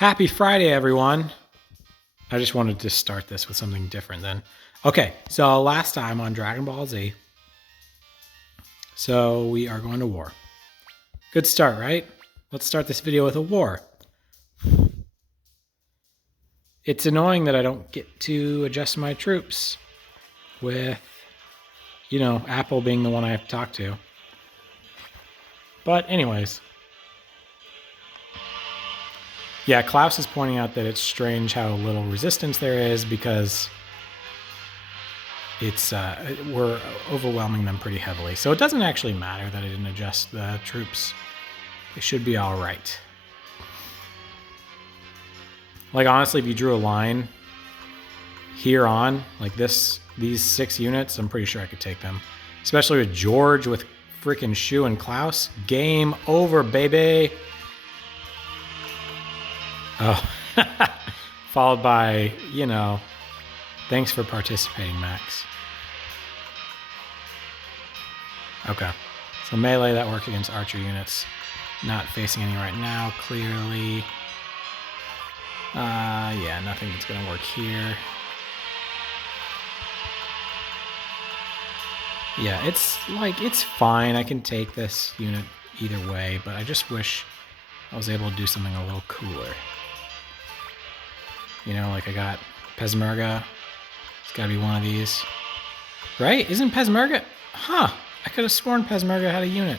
Happy Friday, everyone. I just wanted to start this with something different then. Okay, so last time on Dragon Ball Z. So we are going to war. Good start, right? Let's start this video with a war. It's annoying that I don't get to adjust my troops with, Apple being the one I have to talk to. But anyways. Yeah, Klaus is pointing out that it's strange how little resistance there is because we're overwhelming them pretty heavily. So it doesn't actually matter that I didn't adjust the troops. It should be all right. Like, honestly, if you drew a line here on, like these 6 units, I'm pretty sure I could take them. Especially with George, with freaking Shu and Klaus. Game over, baby. Oh, followed by, thanks for participating, Max. Okay, so melee, that worked against archer units. Not facing any right now, clearly. Yeah, nothing that's gonna work here. Yeah, it's fine. I can take this unit either way, but I just wish I was able to do something a little cooler. Like I got Peshmerga. It's gotta be one of these. Right? Isn't Peshmerga? Huh. I could have sworn Peshmerga had a unit.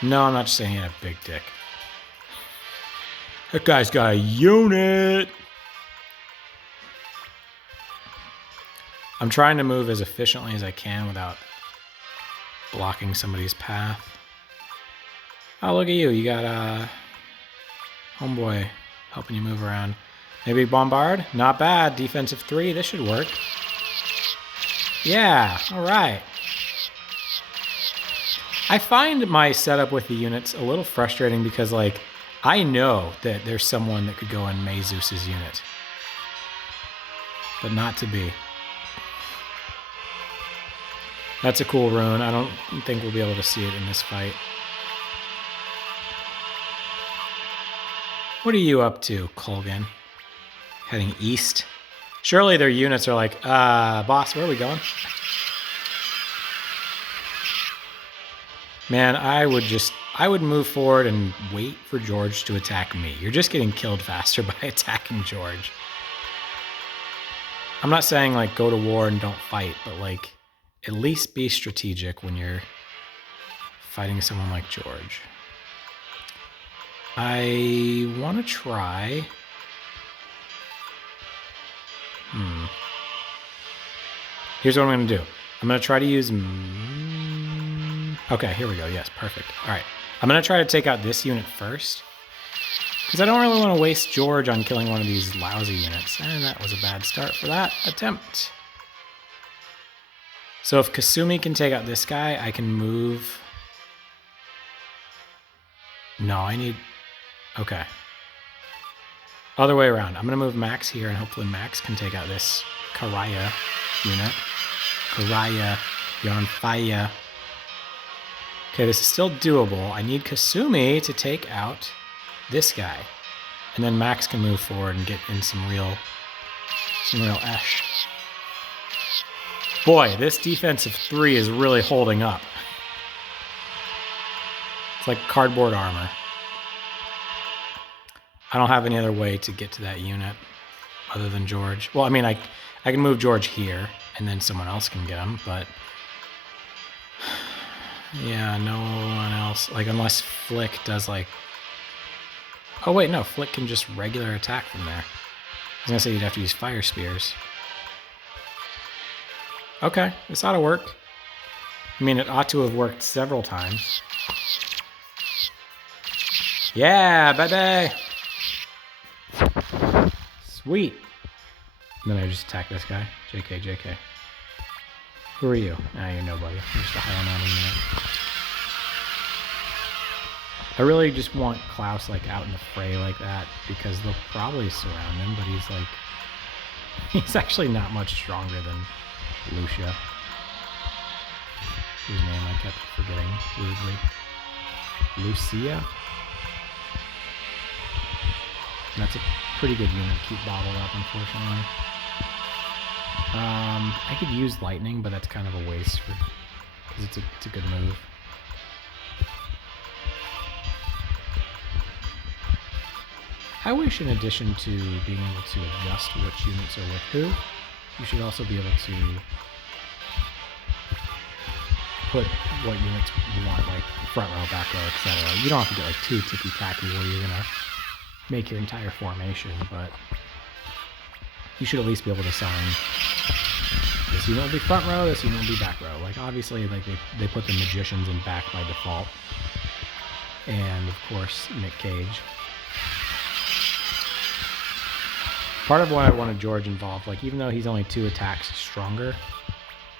No, I'm not just saying he had a big dick. That guy's got a unit! I'm trying to move as efficiently as I can without blocking somebody's path. Oh, look at you. You got homeboy helping you move around. Maybe bombard? Not bad. Defensive 3. This should work. Yeah. All right. I find my setup with the units a little frustrating because, I know that there's someone that could go in Mazeus's unit. But not to be. That's a cool rune. I don't think we'll be able to see it in this fight. What are you up to, Colgan? Heading east? Surely their units are like, boss, where are we going? Man, I would move forward and wait for George to attack me. You're just getting killed faster by attacking George. I'm not saying, go to war and don't fight, but, at least be strategic when you're fighting someone like George. I want to try... Here's what I'm going to do. I'm going to try to use... Okay, here we go. Yes, perfect. All right. I'm going to try to take out this unit first. Because I don't really want to waste George on killing one of these lousy units. And that was a bad start for that attempt. So if Kasumi can take out this guy, I can move... No, I need... Okay. Other way around. I'm going to move Max here, and hopefully Max can take out this Karaya unit. Karaya, you're on fire. Okay, this is still doable. I need Kasumi to take out this guy. And then Max can move forward and get in some real esh. Boy, this defensive 3 is really holding up. It's like cardboard armor. I don't have any other way to get to that unit other than George. Well, I mean, I can move George here, and then someone else can get him, but... Yeah, no one else. Unless Flick does, Oh, wait, no. Flick can just regular attack from there. I was going to say you'd have to use fire spears. Okay, this ought to work. I mean, it ought to have worked several times. Yeah, baby! Sweet. And then I just attack this guy. JK. Who are you? You're nobody. You're just a Highlander unit. I really just want Klaus, out in the fray like that, because they'll probably surround him, but he's actually not much stronger than Lucia. Whose name I kept forgetting weirdly. Lucia? And that's a pretty good unit to keep bottled up, unfortunately. I could use lightning, but that's kind of a waste because it's a good move. I wish in addition to being able to adjust which units are with who, you should also be able to put what units you want, like front row, back row, etc. You don't have to get like too ticky-tacky where you're gonna make your entire formation, but you should at least be able to assign this unit will be front row, this unit will be back row. Like obviously, like they put the magicians in back by default, and of course Nick Cage. Part of why I wanted George involved, like even though he's only 2 attacks stronger,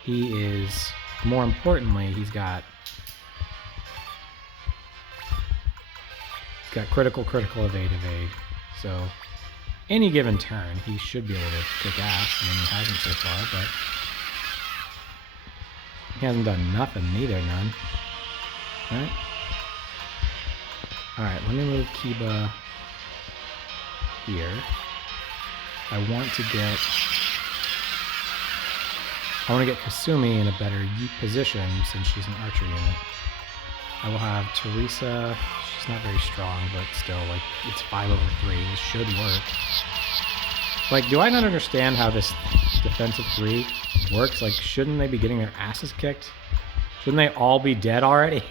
he is, more importantly, he's got critical, evade. So any given turn, he should be able to kick ass. I mean, he hasn't so far, but he hasn't done nothing, neither, none. Right? Alright, let me move Kiba here. I want to get Kasumi in a better position since she's an archer unit. I will have Teresa. She's not very strong, but still, like, it's 5/3. This should work. Like, do I not understand how this defensive 3 works? Like, shouldn't they be getting their asses kicked? Shouldn't they all be dead already?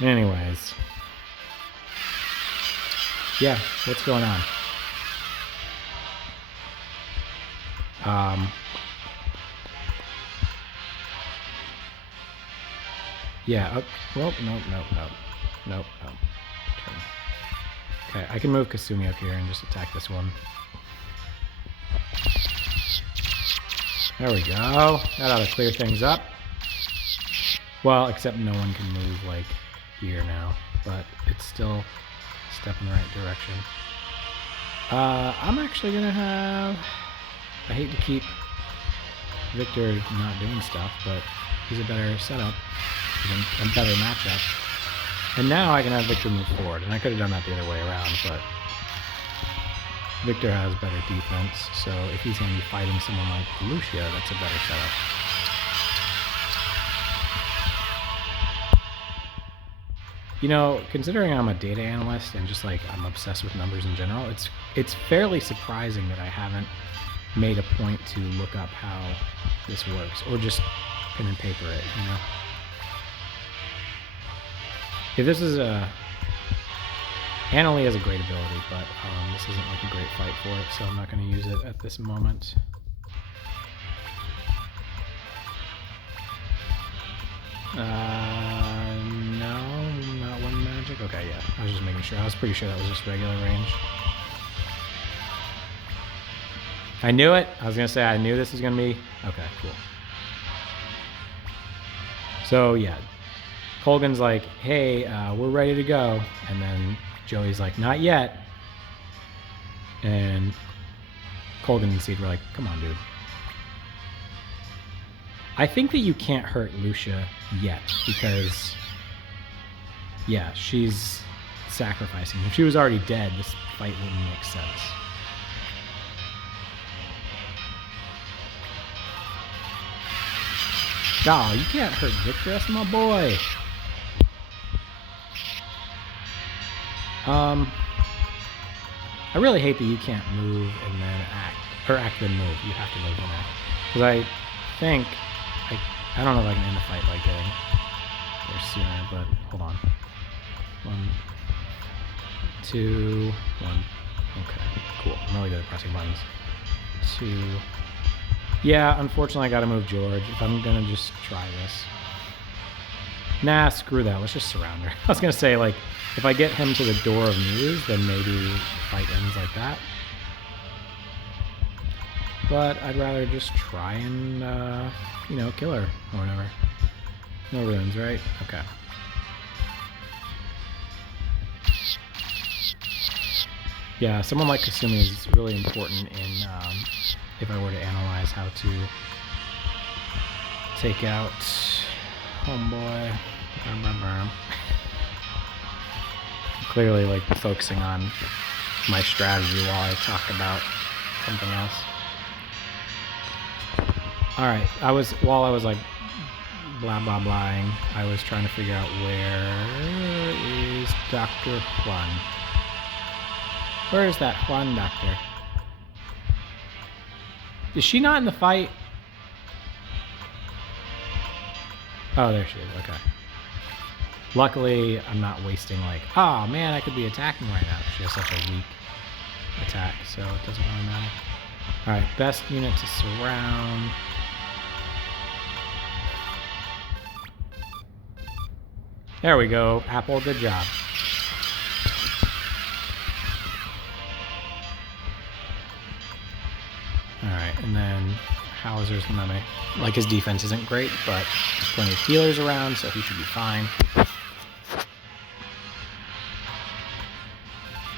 Anyways. Yeah, what's going on? Yeah, well, nope. Okay, I can move Kasumi up here and just attack this one. There we go. That ought to clear things up. Well, except no one can move, like, here now, but it's still a step in the right direction. I'm actually gonna have... I hate to keep Victor not doing stuff, but he's a better setup, a better matchup. And now I can have Victor move forward, and I could have done that the other way around, but Victor has better defense, so if he's going to be fighting someone like Lucia, that's a better setup. You know, considering I'm a data analyst and just like I'm obsessed with numbers in general, it's fairly surprising that I haven't made a point to look up how this works, or just pen and paper it, you know? If this is Annalie has a great ability, but this isn't like a great fight for it, so I'm not going to use it at this moment. No, not one magic. Okay, yeah, I was just making sure. I was pretty sure that was just regular range. I knew it. I was going to say I knew this was going to be... Okay, cool. So, yeah. Colgan's like, hey, we're ready to go. And then Joey's like, not yet. And Colgan and Seed were like, come on, dude. I think that you can't hurt Lucia yet because, yeah, she's sacrificing. If she was already dead, this fight wouldn't make sense. Oh, you can't hurt Victor, that's my boy. I really hate that you can't move and then act, or act then move. You have to move and act. Because I think, I don't know if I can end the fight by getting there sooner, but hold on. 1, 2, 1. Okay, cool. I'm really good at pressing buttons. 2. Yeah, unfortunately I gotta move George if I'm gonna just try this. Nah, screw that. Let's just surround her. I was gonna say, like, if I get him to the door of Muse, then maybe the fight ends like that. But I'd rather just try and, you know, kill her or whatever. No runes, right? Okay. Yeah, someone like Kasumi is really important in, if I were to analyze how to take out homeboy. clearly like focusing on my strategy while I talk about something else. Alright, while I was like blah blah blahing, I was trying to figure out where is Dr. Juan. Where is that Juan doctor? Is she not in the fight? Oh, there she is. Okay. Luckily, I'm not wasting like, oh man, I could be attacking right now. She has such a weak attack, so it doesn't really matter. Alright, best unit to surround. There we go. Apple, good job. Alright, and then Hauser's Meme. Like, his defense isn't great, but there's plenty of healers around, so he should be fine.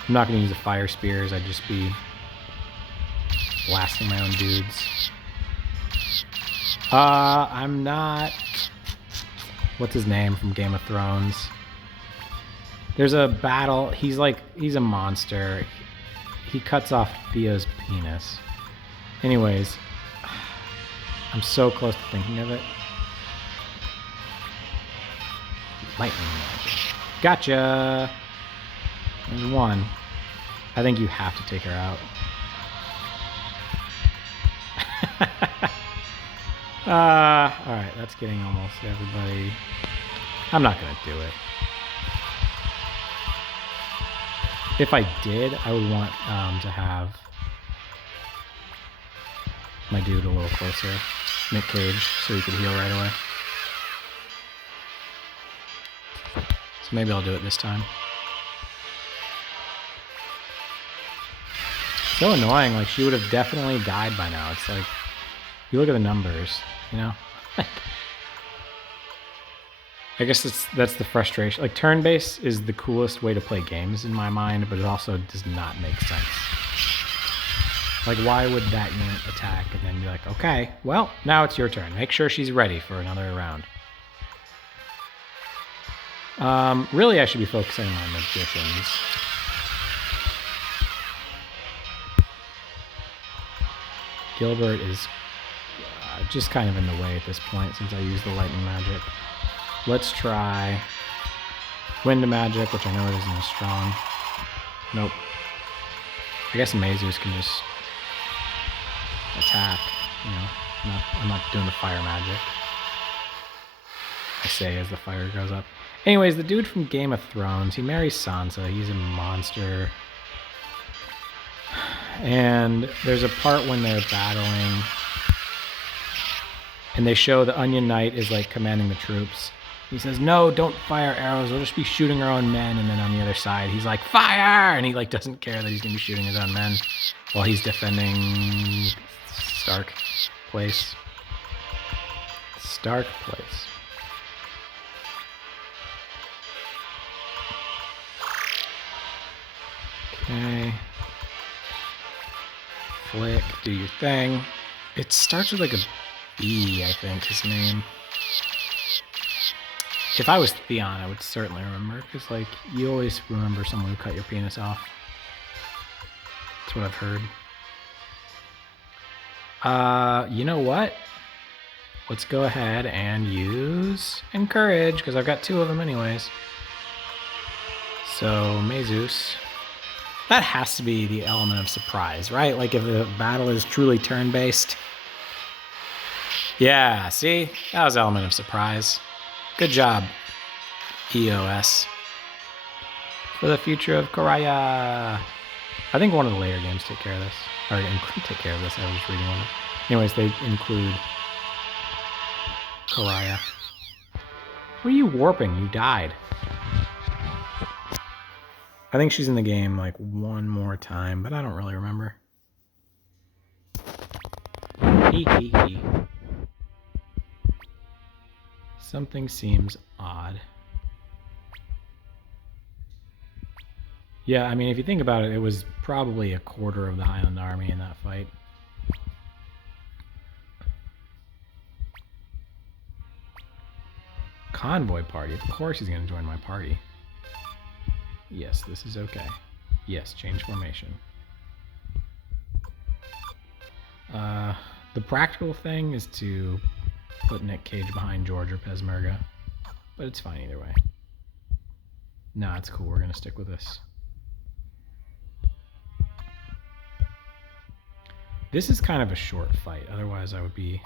I'm not going to use the fire spears, I'd just be blasting my own dudes. I'm not... What's his name from Game of Thrones? There's a battle, he's a monster. He cuts off Theo's penis. Anyways, I'm so close to thinking of it. Lightning magic. Gotcha! There's one. I think you have to take her out. Alright, that's getting almost everybody. I'm not gonna do it. If I did, I would want to have my dude a little closer. Nick Cage, so he could heal right away. So maybe I'll do it this time. So annoying, like she would have definitely died by now. It's like, you look at the numbers, you know? I guess that's the frustration. Like, turn-based is the coolest way to play games in my mind, but it also does not make sense. Like, why would that unit attack and then be like, okay, well, now it's your turn. Make sure she's ready for another round. Really, I should be focusing on magicians. Gilbert is just kind of in the way at this point since I used the lightning magic. Let's try wind magic, which I know isn't as strong. Nope. I guess Muse can just attack, you know. I'm not doing the fire magic. I say as the fire goes up. Anyways, the dude from Game of Thrones, he marries Sansa. He's a monster. And there's a part when they're battling and they show the Onion Knight is like commanding the troops. He says, no, don't fire arrows. We'll just be shooting our own men. And then on the other side, he's like, fire! And he like doesn't care that he's going to be shooting his own men while he's defending Stark Place. Stark Place. Okay. Flick, do your thing. It starts with like a B, I think, his name. If I was Theon, I would certainly remember, because, like, you always remember someone who cut your penis off. That's what I've heard. You know what? Let's go ahead and use Encourage, because I've got two of them anyways. So, Muse. That has to be the element of surprise, right? Like, if the battle is truly turn-based. Yeah, see? That was element of surprise. Good job, EOS. For the future of Koraya. I think one of the later games take care of this. Or take care of this, I was just reading one. Anyways, they include Koraya. What are you warping? You died. I think she's in the game like one more time, but I don't really remember. Hee hee hee. Something seems odd. Yeah, I mean, if you think about it, it was probably a quarter of the Highland Army in that fight. Convoy party. Of course he's going to join my party. Yes, this is okay. Yes, change formation. The practical thing is to put Nick Cage behind George or Pezmerga, but it's fine either way. Nah, it's cool. We're going to stick with this. This is kind of a short fight. Otherwise, I would be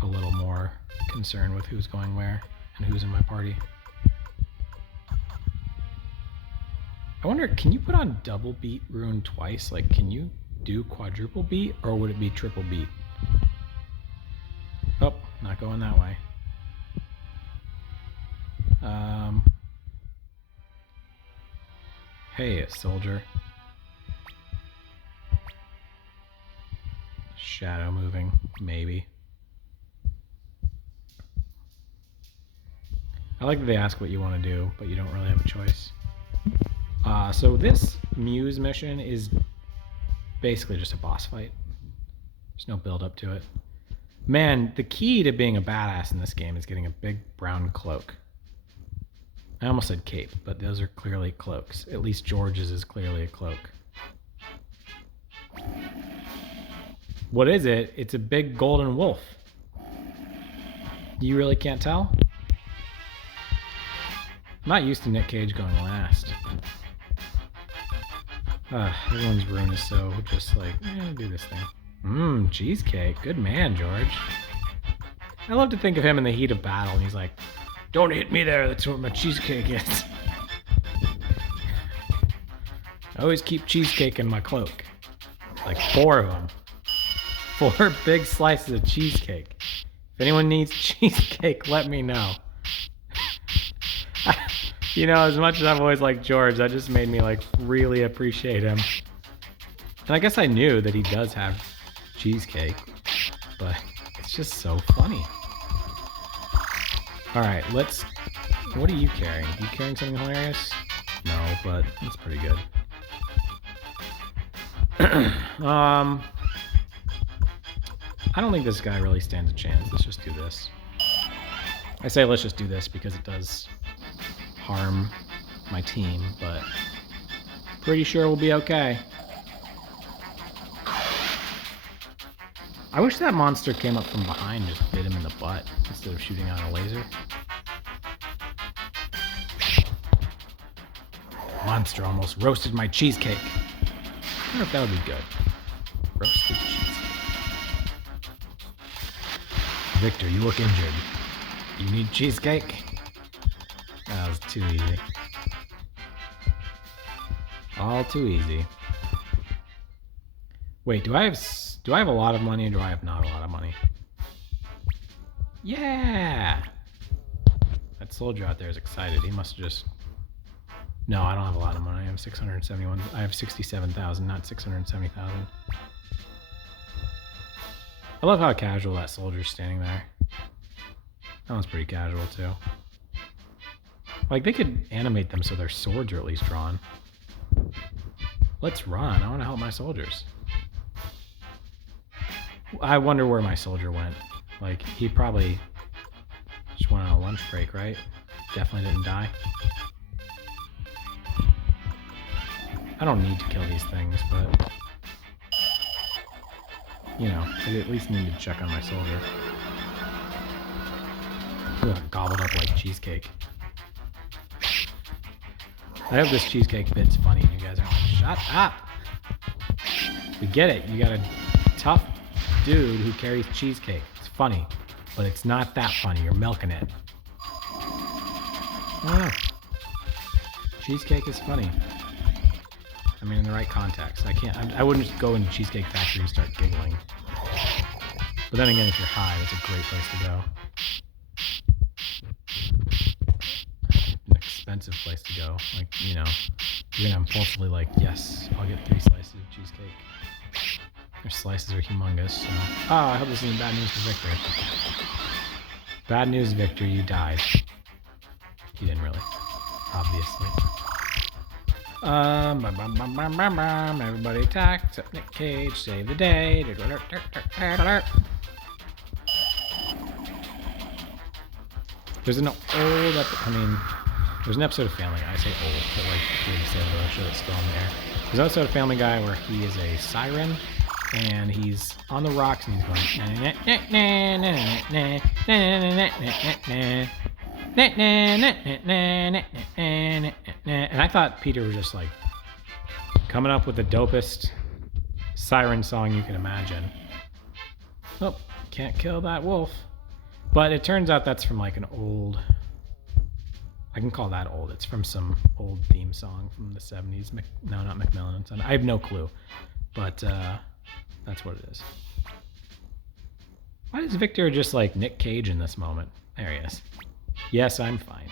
a little more concerned with who's going where and who's in my party. I wonder, can you put on double beat rune twice? Like, can you do quadruple beat, or would it be triple beat? Oh, not going that way. Hey, a soldier. Shadow moving, maybe. I like that they ask what you want to do, but you don't really have a choice. So this Muse mission is basically just a boss fight. There's no build up to it. Man, the key to being a badass in this game is getting a big brown cloak. I almost said cape, but those are clearly cloaks. At least George's is clearly a cloak. What is it? It's a big golden wolf. You really can't tell? I'm not used to Nick Cage going last. Everyone's rune is so just like, do this thing. Cheesecake. Good man, George. I love to think of him in the heat of battle, and he's like, don't hit me there, that's where my cheesecake is. I always keep cheesecake in my cloak. Like 4 of them. 4 big slices of cheesecake. If anyone needs cheesecake, let me know. You know, as much as I've always liked George, that just made me like really appreciate him. And I guess I knew that he does have cheesecake, but it's just so funny. All right, what are you carrying? Are you carrying something hilarious? No, but it's pretty good. I don't think this guy really stands a chance. Let's just do this. I say let's just do this because it does harm my team, but pretty sure we'll be okay. I wish that monster came up from behind and just bit him in the butt instead of shooting out a laser. Monster almost roasted my cheesecake. I wonder if that would be good. Roasted cheesecake. Victor, you look injured. You need cheesecake? That was too easy. All too easy. Wait, do I have a lot of money or do I have not a lot of money? Yeah! That soldier out there is excited. He must have just... No, I don't have a lot of money. I have 671. I have 67,000, not 670,000. I love how casual that soldier's standing there. That one's pretty casual too. Like, they could animate them so their swords are at least drawn. Let's run. I want to help my soldiers. I wonder where my soldier went. Like, he probably just went on a lunch break, right? Definitely didn't die. I don't need to kill these things, but... You know, I at least need to check on my soldier. Ugh, gobbled up like cheesecake. I hope this cheesecake bit's funny and you guys are like, shut up! We get it, you got a tough dude who carries cheesecake. It's funny, but it's not that funny. You're milking it. I don't know. Cheesecake is funny. I mean, in the right context. I wouldn't just go into Cheesecake Factory and start giggling. But then again, if you're high, that's a great place to go. An expensive place to go. Like, you know, you're gonna impulsively like, yes, I'll get 3 slices of cheesecake. Their slices are humongous, so... Oh, I hope this isn't bad news for Victor. Bad news, Victor, you died. You didn't really. Obviously. Everybody attack, except Nick Cage, save the day. There's an old, I mean, There's an episode of Family Guy, I say old, but like the Sandler show that's still on the air. There's an episode of Family Guy where he is a siren, and he's on the rocks, and he's going, and I thought Peter was just like coming up with the dopest siren song you can imagine. Oh, can't kill that wolf. But it turns out that's from like an old, I can call that old. It's from some old theme song from the 70s. No, not Macmillan and Son. I have no clue. But that's what it is. Why is Victor just like Nick Cage in this moment? There he is. Yes, I'm fine.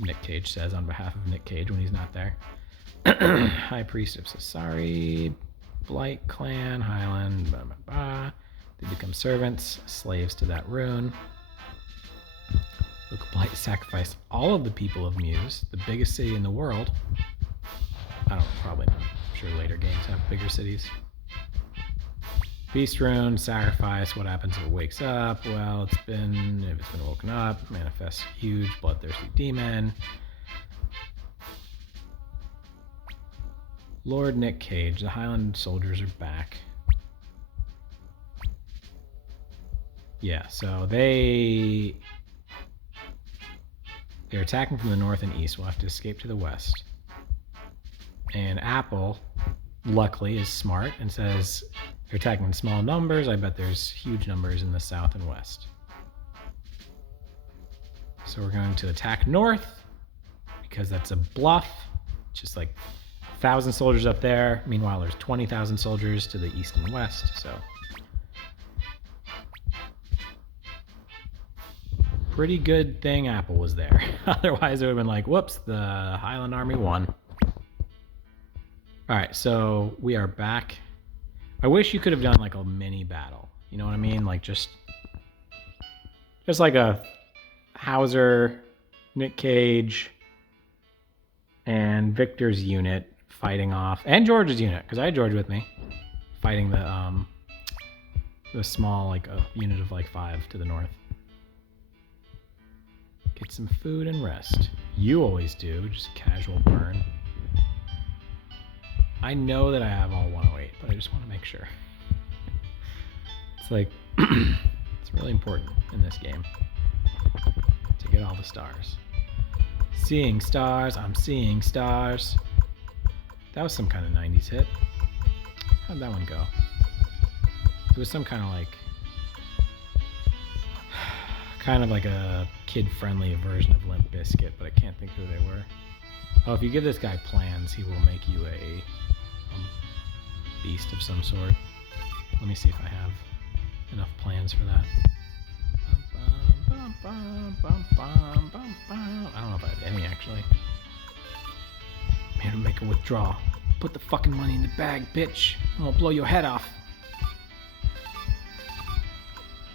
Nick Cage says on behalf of Nick Cage when he's not there. High Priest of Sassari, Blight Clan, Highland, blah, blah, blah. They become servants, slaves to that rune. Luke Blight sacrificed all of the people of Muse, the biggest city in the world. I don't, probably not. I'm sure later games have bigger cities. Beast rune, sacrifice. What happens if it wakes up? Well, if it's been woken up, manifests huge bloodthirsty demon. Lord Nick Cage, the Highland soldiers are back. Yeah, so they're attacking from the north and east. We'll have to escape to the west. And Apple, luckily, is smart and says they're attacking in small numbers. I bet there's huge numbers in the south and west. So we're going to attack north because that's a bluff. Just like 1,000 soldiers up there. Meanwhile, there's 20,000 soldiers to the east and west. So pretty good thing Apple was there. Otherwise, it would have been like, whoops, the Highland Army won. All right, so we are back. I wish you could have done like a mini battle. You know what I mean? Like just like a Hauser, Nick Cage, and Victor's unit fighting off, and George's unit, because I had George with me, fighting the small like a unit of like 5 to the north. Get some food and rest. You always do, just casual burn. I know that I have all 108, but I just want to make sure. It's like, it's really important in this game to get all the stars. Seeing stars, I'm seeing stars. That was some kind of 90s hit. How'd that one go? It was some kind of like a kid-friendly version of Limp Bizkit, but I can't think who they were. Oh, if you give this guy plans, he will make you a beast of some sort. Let me see if I have enough plans for that. I don't know if I have any, actually. I'm here to make a withdrawal. Put the fucking money in the bag, bitch. I'm gonna blow your head off.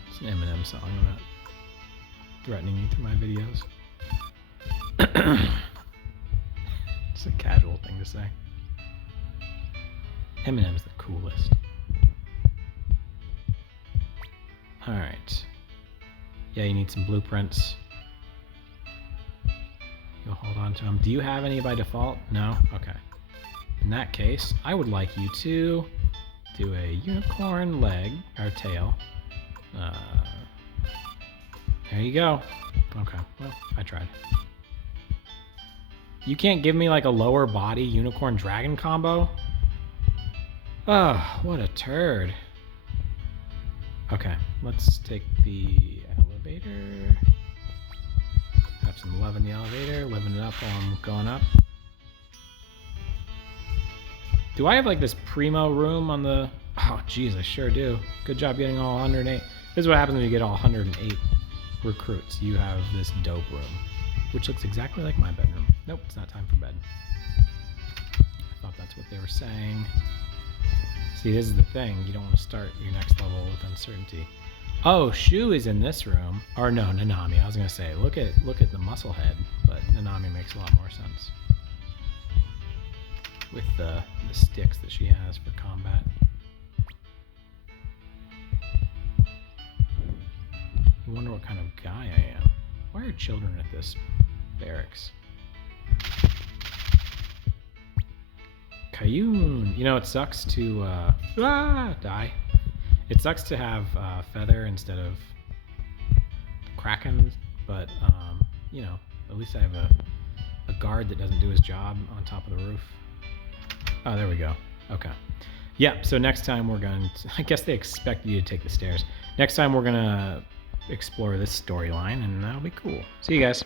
It's an Eminem song. I'm not threatening you through my videos. It's a casual thing to say. Eminem's the coolest. Alright. Yeah, you need some blueprints. You'll hold on to them. Do you have any by default? No? Okay. In that case, I would like you to do a unicorn leg, or tail. There you go. Okay, well, I tried. You can't give me like a lower body unicorn dragon combo? Oh, what a turd. Okay, let's take the elevator. Have some love in the elevator, living it up while I'm going up. Do I have like this primo room on the... Oh, geez, I sure do. Good job getting all 108. This is what happens when you get all 108 recruits. You have this dope room, which looks exactly like my bedroom. Nope, it's not time for bed. I thought that's what they were saying. See, this is the thing. You don't want to start your next level with uncertainty. Oh, Shu is in this room. Or no, Nanami. I was going to say, look at the muscle head, but Nanami makes a lot more sense. With the sticks that she has for combat. You wonder what kind of guy I am. Why are children at this barracks? Kayun. You know, it sucks to die. It sucks to have Feather instead of Kraken, but you know, at least I have a guard that doesn't do his job on top of the roof. Oh, there we go. Okay. Yeah, so next time we're going to... I guess they expect you to take the stairs. Next time we're going to explore this storyline, and that'll be cool. See you guys.